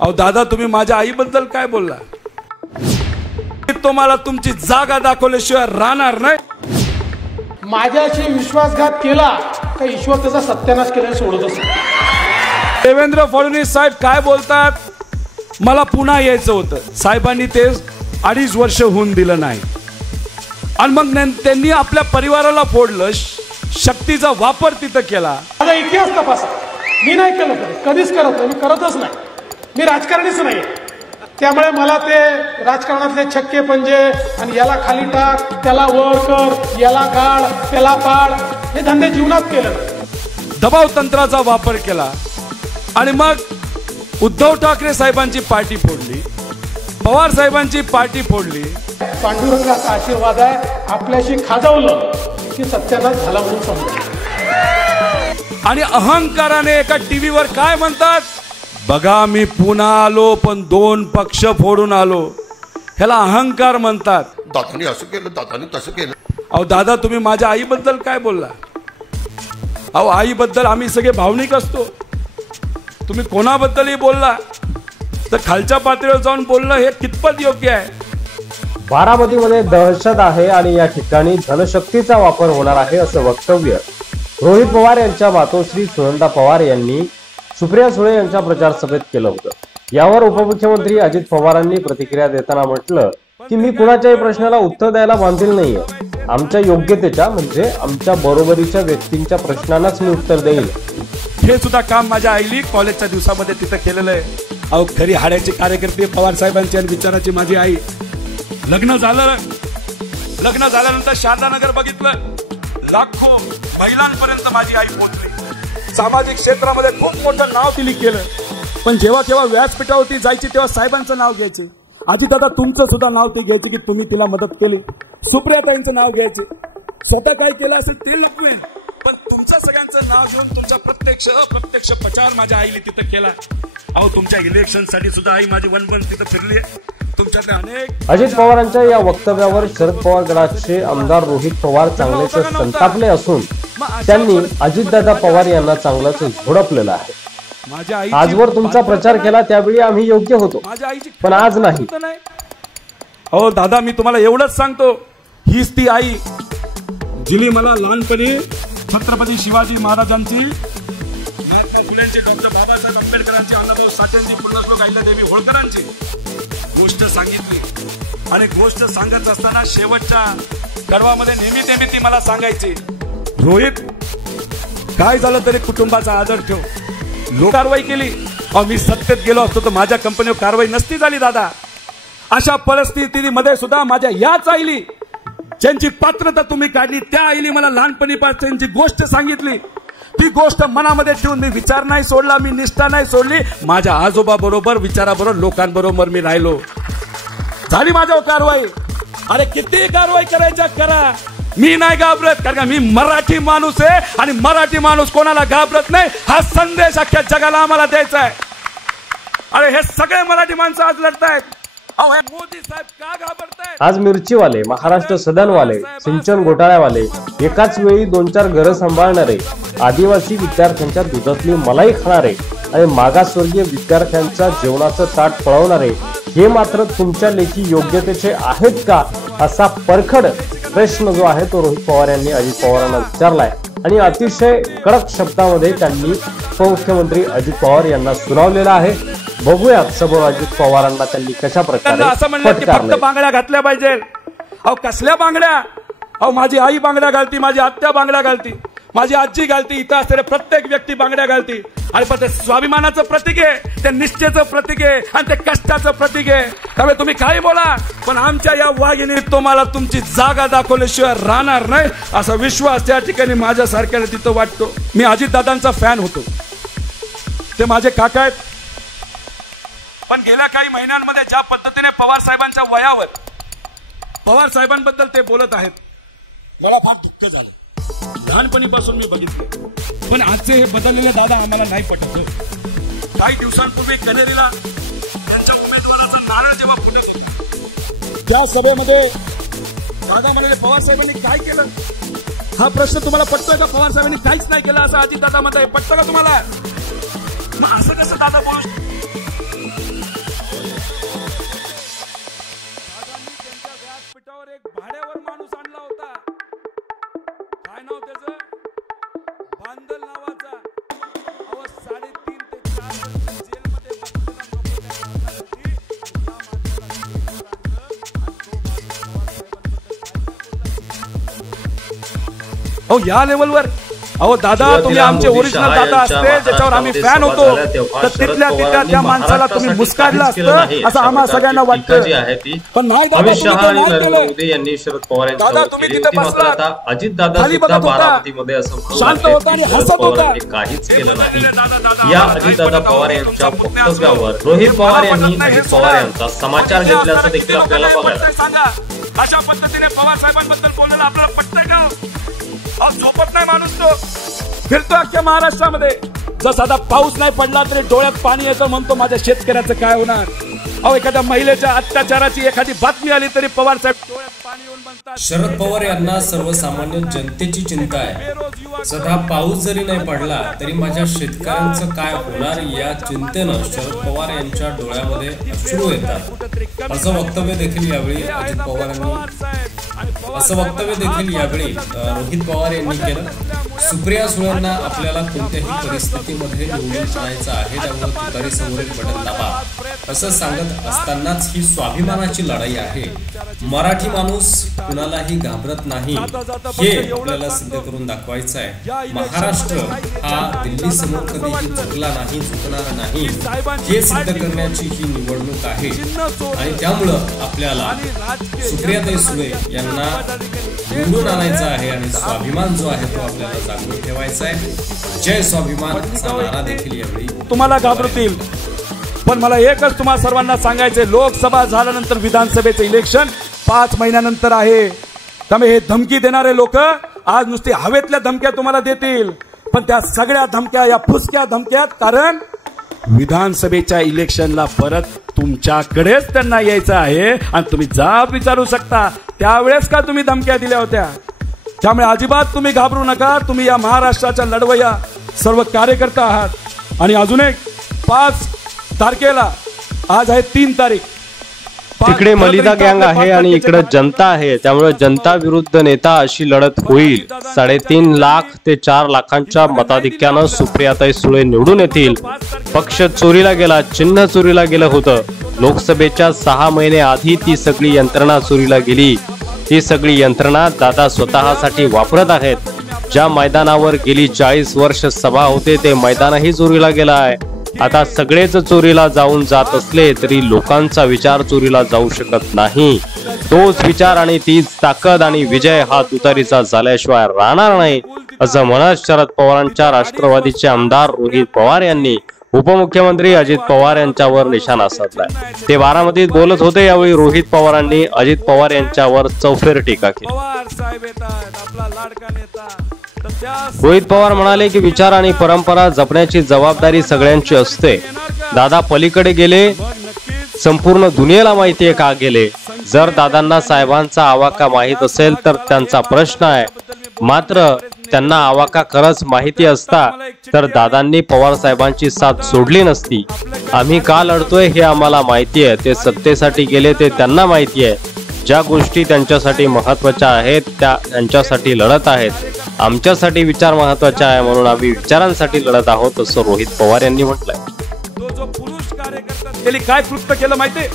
अहो दादा, तुम्ही माझ्या आईबद्दल काय बोलला? तुम्हाला तुमची जागा दाखवल्याशिवाय राहणार नाही. माझ्याशी विश्वासघात केला का ईश्वर त्याचा सत्यानाश केल्याने सोडतच नाही. देवेंद्र फडणवीस साहेब काय बोलतात, मला पुन्हा यायचं होतं. साहेबांनी ते 2.5 वर्ष होऊन दिलं नाही आणि मग त्यांनी आपल्या परिवाराला फोडलं. शक्तीचा वापर तिथं केला. माझा इतिहास तपासा. मी नाही केलं, कधीच करत नाही, मी करतच नाही. मी राजकारणीच नाही. त्यामुळे मला ते राजकारणातले छक्के पंजे आणि याला खाली टाक, त्याला वर कर, याला काढ, त्याला पाड, हे धंदे जीवनात केलं. दबाव तंत्राचा वापर केला आणि मग उद्धव ठाकरे साहेबांची पार्टी फोडली, पवार साहेबांची पार्टी फोडली. पांडुरंगाचा आशीर्वाद आहे. आपल्याशी खाजवलं की सत्यानाश झाला म्हणून समजा. आणि अहंकाराने एका टीव्हीवर काय म्हणतात, बघा मी पुन्हा आलो पण 2 पक्ष फोडून आलो. ह्याला अहंकार म्हणतात. दादानी असं केलं, दादानी तसं केलं. अहो दादा, तुम्ही माझ्या आईबद्दल काय बोलला? अहो आईबद्दल आम्ही सगळे भावनिक असतो. तुम्ही कोणाबद्दलही बोलला तर खालच्या पातळीवर जाऊन बोलणं हे कितपत योग्य आहे? बारामतीमध्ये दहशत आहे आणि या ठिकाणी धनशक्तीचा वापर होणार आहे असं वक्तव्य रोहित पवार यांच्या मातोश्री सुनंदा पवार यांनी सुप्रिया सुळे यांच्या प्रचार सभेत केलं होतं. यावर उपमुख्यमंत्री अजित पवारांनी प्रतिक्रिया देताना म्हटलं की मी कुणाच्याही प्रश्नाला उत्तर द्यायला बांधील नाहीये. आमच्या योग्यतेच्या म्हणजे आमच्या बरोबरीच्या व्यक्तींच्या प्रश्नांनाच मी उत्तर देईल. हे सुद्धा काम माझ्या आईली कॉलेजच्या दिवसामध्ये तिथं केलेलं आहे. अहो खरी हाड्याची कार्यकर्ते पवार साहेबांची आणि विचाराची माझी आई. लग्न झाल्यानंतर शारदानगर बघितलं, लाखो महिलांपर्यंत माझी आई पोहोचली. सामाजिक क्षेत्रामध्ये खूप मोठं नाव दिली केलं. पण जेव्हा केव्हा व्यासपीठावरती जायची तेव्हा साहेबांचं नाव घ्यायचे. अजितदादा तुमचं सुद्धा नाव ते घ्यायचे की तुम्ही तिला मदत केली. सुप्रियाताईंचं नाव घ्यायचे. स्वतः काय केलं असेल ते नको, पण तुमचं सगळ्यांचं नाव घेऊन तुमचा अप्रत्यक्ष प्रचार माझ्या आईने तिथं केला. अहो तुमच्या इलेक्शन साठी सुद्धा आई माझी वन तिथं फिरली. तुमच्यातले अनेक. अजित पवारांच्या या वक्तव्यावर शरद पवार गटाचे आमदार रोहित पवार चांगलेच संतापले असून त्यांनी अजितदादा पवार यांना चांगलंच झोडपलेलं आहे. आजवर तुमचा प्रचार केला त्यावेळी आम्ही योग्य होतो, पण आज नाही. हो दादा, मी तुम्हाला एवढंच सांगतो, हीच ती आई जिने मला लहानपणी छत्रपती शिवाजी महाराजांची, महात्मा फुलेंची, डॉक्टर बाबासाहेब आंबेडकरांची, अण्णाभाऊ साठेंची, पुण्यश्लोक अहिल्यादेवी होळकरांची गोष्ट सांगितली. आणि गोष्ट सांगत असताना शेवटच्या गर्वामध्ये नेहमी ती मला सांगायची, रोहित काय झालं तरी कुटुंबाचा आदर ठेव. लोक कारवाई केली. मी सत्तेत गेलो असतो तर माझ्या कंपनीवर कारवाई नसती झाली दादा. अशा परिस्थितीमध्ये सुद्धा माझ्या याच आईली, ज्यांची पात्रता तुम्ही काढली, त्या आईली मला लहानपणीपासूनची गोष्ट सांगितली. ती गोष्ट मनामध्ये ठेवून मी विचार नाही सोडला, मी निष्ठा नाही सोडली. माझ्या आजोबा बरोबर, विचाराबरोबर, लोकांबरोबर मी राहिलो. झाली माझ्यावर कारवाई. अरे किती कारवाई करायच्या करा, मी नाही घाबरत. कारण मी मराठी माणूस आहे आणि मराठी माणूस कोणाला घाबरत नाही. हा संदेश अख्ख्या जगाला आम्हाला द्यायचा आहे. अरे हे सगळे मराठी माणसं आज लढतायत. मोदी साहेब का घाबरतायत? आज मिरचीवाले, महाराष्ट्र सदनवाले, सिंचन घोटाळ्यावाले, एकाच वेळी 2-4 घरं सांभाळणारे, आदिवासी विद्यार्थ्यांच्या दुधातली मलाई खाणारे आणि मागासवर्गीय विद्यार्थ्यांच्या जेवणाचं ताट पळवणारे, हे मात्र तुमच्या लेखी योग्यतेचे आहेत का, असा परखड प्रश्न जो आहे तो रोहित पवार यांनी अजित पवारांना विचारलाय. आणि अतिशय कडक शब्दामध्ये त्यांनी उपमुख्यमंत्री अजित पवार यांना सुनावलेला आहे. बघूयात समोर अजित पवारांना त्यांनी कशा प्रकारे असं म्हणलं की फक्त बांगड्या घातल्या पाहिजे. अहो कसल्या बांगड्या? अहो माझी आई बांगड्या घालती, माझी आत्या बांगड्या घालती, माझी आजी घालती, इथं असलेले प्रत्येक व्यक्ती बांगड्या घालती. आणि पण ते स्वाभिमानाचं प्रतीक आहे, ते निष्ठेचं प्रतीक आहे आणि ते कष्टाचं प्रतीक आहे. त्यामुळे तुम्ही काही बोला, पण आमच्या या वाघिणी तुम्हाला तुमची जागा दाखवल्याशिवाय राहणार नाही असा विश्वास त्या ठिकाणी माझ्यासारख्याला तिथं वाटतो. मी अजितदादांचा फॅन होतो, ते माझे काका आहेत. पण गेल्या काही महिन्यांमध्ये ज्या पद्धतीने पवार साहेबांच्या वयावर, पवार साहेबांबद्दल ते बोलत आहेत, मला फार दुःख झालं. लहानपणीपासून मी बघितले, पण आजचे हे बदललेले दादा आम्हाला नाही पटत. काही दिवसांपूर्वी कनेरीला त्यांच्या उमेदवाराचं नारळ जेव्हा फुटत, त्या सभेमध्ये दादा म्हणाले पवार साहेबांनी काय केलं? हा प्रश्न तुम्हाला पटतोय का? पवार साहेबांनी काहीच नाही केलं असं अजित दादा म्हणताय, पटतं का तुम्हाला? मग असं कसं दादा बोलू? अहो या लेवलवर, अहो दादा तुम्ही आमचे ओरिजिनल दादा असते ज्याच्यावर आम्ही फॅन होतो, तर तिथल्या त्या माणसाला तुम्ही मुस्काडलं असतं असं आम्हा सगळ्यांना वाटतं. पण नाही दादा, अमित शहा आणि नरेंद्र मोदी यांनी शरद पवार यांच्यावर केली होती. मात्र आता अजितदादा सुद्धा बारामतीमध्ये असं काहीच केलं नाही. या अजितदादा पवार यांच्या वक्तव्यावर रोहित पवार यांनी अजित पवार यांचा समाचार घेतल्याचं देखील आपल्याला बघायला. अशा पद्धतीने पवार साहेबांबद्दल बोललेलं आपल्याला पटतंय का? झोपत नाही माणूस, तो फिरतो अख्ख्या महाराष्ट्रामध्ये. जर साधा पाऊस नाही पडला तरी डोळ्यात पाणी येतं, म्हणतो माझ्या शेतकऱ्याचं काय होणार. अहो एखाद्या महिलेच्या अत्याचाराची एखादी बातमी आली तरी पवार साहेब डोळ्यात पाणी येऊन म्हणतात. शरद पवार यांना सर्वसामान्य जनतेची चिंता आहे. सध्या पाऊस जरी नाही पडला तरी माझ्या शेतकऱ्यांचं काय होणार या चिंतेनं शरद पवार यांच्या डोळ्यामध्ये अश्रू येतात. असं वक्तव्य देखील यावेळी अजित पवारांनी रोहित पवार यांनी केलं. सुप्रिया सुळेंना आपल्याला कोणत्याही परिस्थितीमध्ये निवडून आणायचं आहे, त्यामुळे तुतारी समोरील बटन दाबा असं सांगत असतानाच ही स्वाभिमानाची लढाई आहे. मराठी माणूस कुणालाही घाबरत नाही हे आपल्याला सिद्ध करून दाखवायचं आहे. महाराष्ट्र हा दिल्ली समोर कधीही झुकला नाही, झुकणार नाही हे सिद्ध करण्याची ही निवडणूक आहे. आणि त्यामुळं आपल्याला सुप्रियाताई सुळे यांना निवडून आणायचं आहे आणि स्वाभिमान जो आहे तो आपल्याला जागृत ठेवायचा आहे. जय स्वाभिमान असा नारा देखील यावेळी तुम्हाला घाबरतील. पण मला एकच तुम्हाला सर्वांना सांगायचे, लोकसभा झाल्यानंतर विधानसभेचे इलेक्शन 5 महिन्यानंतर आहे. त्यामुळे हे धमकी देणारे लोक आज नुसती हवेतल्या धमक्या तुम्हाला देतील, पण त्या सगळ्या धमक्या या फुसक्या धमक्यात, कारण विधानसभेच्या इलेक्शनला परत तुमच्याकडेच त्यांना यायचं आहे आणि तुम्ही जाब विचारू शकता त्यावेळेस का तुम्ही धमक्या दिल्या होत्या. त्यामुळे अजिबात तुम्ही घाबरू नका. तुम्ही या महाराष्ट्राच्या लढवय्या सर्व कार्यकर्ता आहात. आणि अजून एक 5 तारखेला, आज आहे 3 तारीख, तिकडे मलिदा गँग आहे आणि इकडे जनता आहे, त्यामुळे जनता विरुद्ध नेता अशी लढत होईल. 3.5 लाख ते 4 लाखांच्या मताधिक्यानं सुप्रियाताई सुळे निवडून येतील. पक्ष चोरीला गेला, चिन्ह चोरीला गेलं होतं. लोकसभेच्या 6 महिने आधी ती सगळी यंत्रणा चोरीला गेली. ती सगळी यंत्रणा दादा स्वतःसाठी वापरत आहेत. ज्या मैदानावर गेली 40 वर्ष सभा होते ते मैदानही चोरीला गेलं आहे. आता सगळेच चोरीला जाऊन जात असले तरी लोकांचा विचार चोरीला जाऊ शकत नाही. तोच विचार आणि तीच ताकद आणि विजय हा तुतारीचा झाल्याशिवाय राहणार नाही असं म्हणत शरद पवारांच्या राष्ट्रवादीचे आमदार रोहित पवार यांनी उपमुख्यमंत्री अजित पवार यांच्यावर निशाणा साधलाय. ते बारामतीत बोलत होते. यावेळी रोहित पवारांनी अजित पवार यांच्यावर चौफेर टीका केली. रोहित पवार म्हणाले की विचार आणि परंपरा जपण्याची जबाबदारी सगळ्यांची असते. दादा पलीकडे गेले, संपूर्ण दुनियेला माहितीये का गेले. जर दादांना साहेबांचा आवाका माहित असेल तर त्यांचा प्रश्न आहे, मात्र त्यांना आवाका खरंच माहिती असता तर दादांनी पवार साहेबांची साथ सोडली नसती. आम्ही का लढतोय हे आम्हाला माहिती आहे. ते सत्तेसाठी गेले ते त्यांना माहिती आहे. ज्या गोष्टी त्यांच्यासाठी महत्वाच्या आहेत त्या त्यांच्यासाठी लढत आहेत. आमच्यासाठी विचार महत्वाचा आहे म्हणून आम्ही विचारांसाठी लढत आहोत असं रोहित पवार यांनी म्हटलंय. तो जो पुरुष कार्यकर्ता काय कृत्य केलं माहितीये,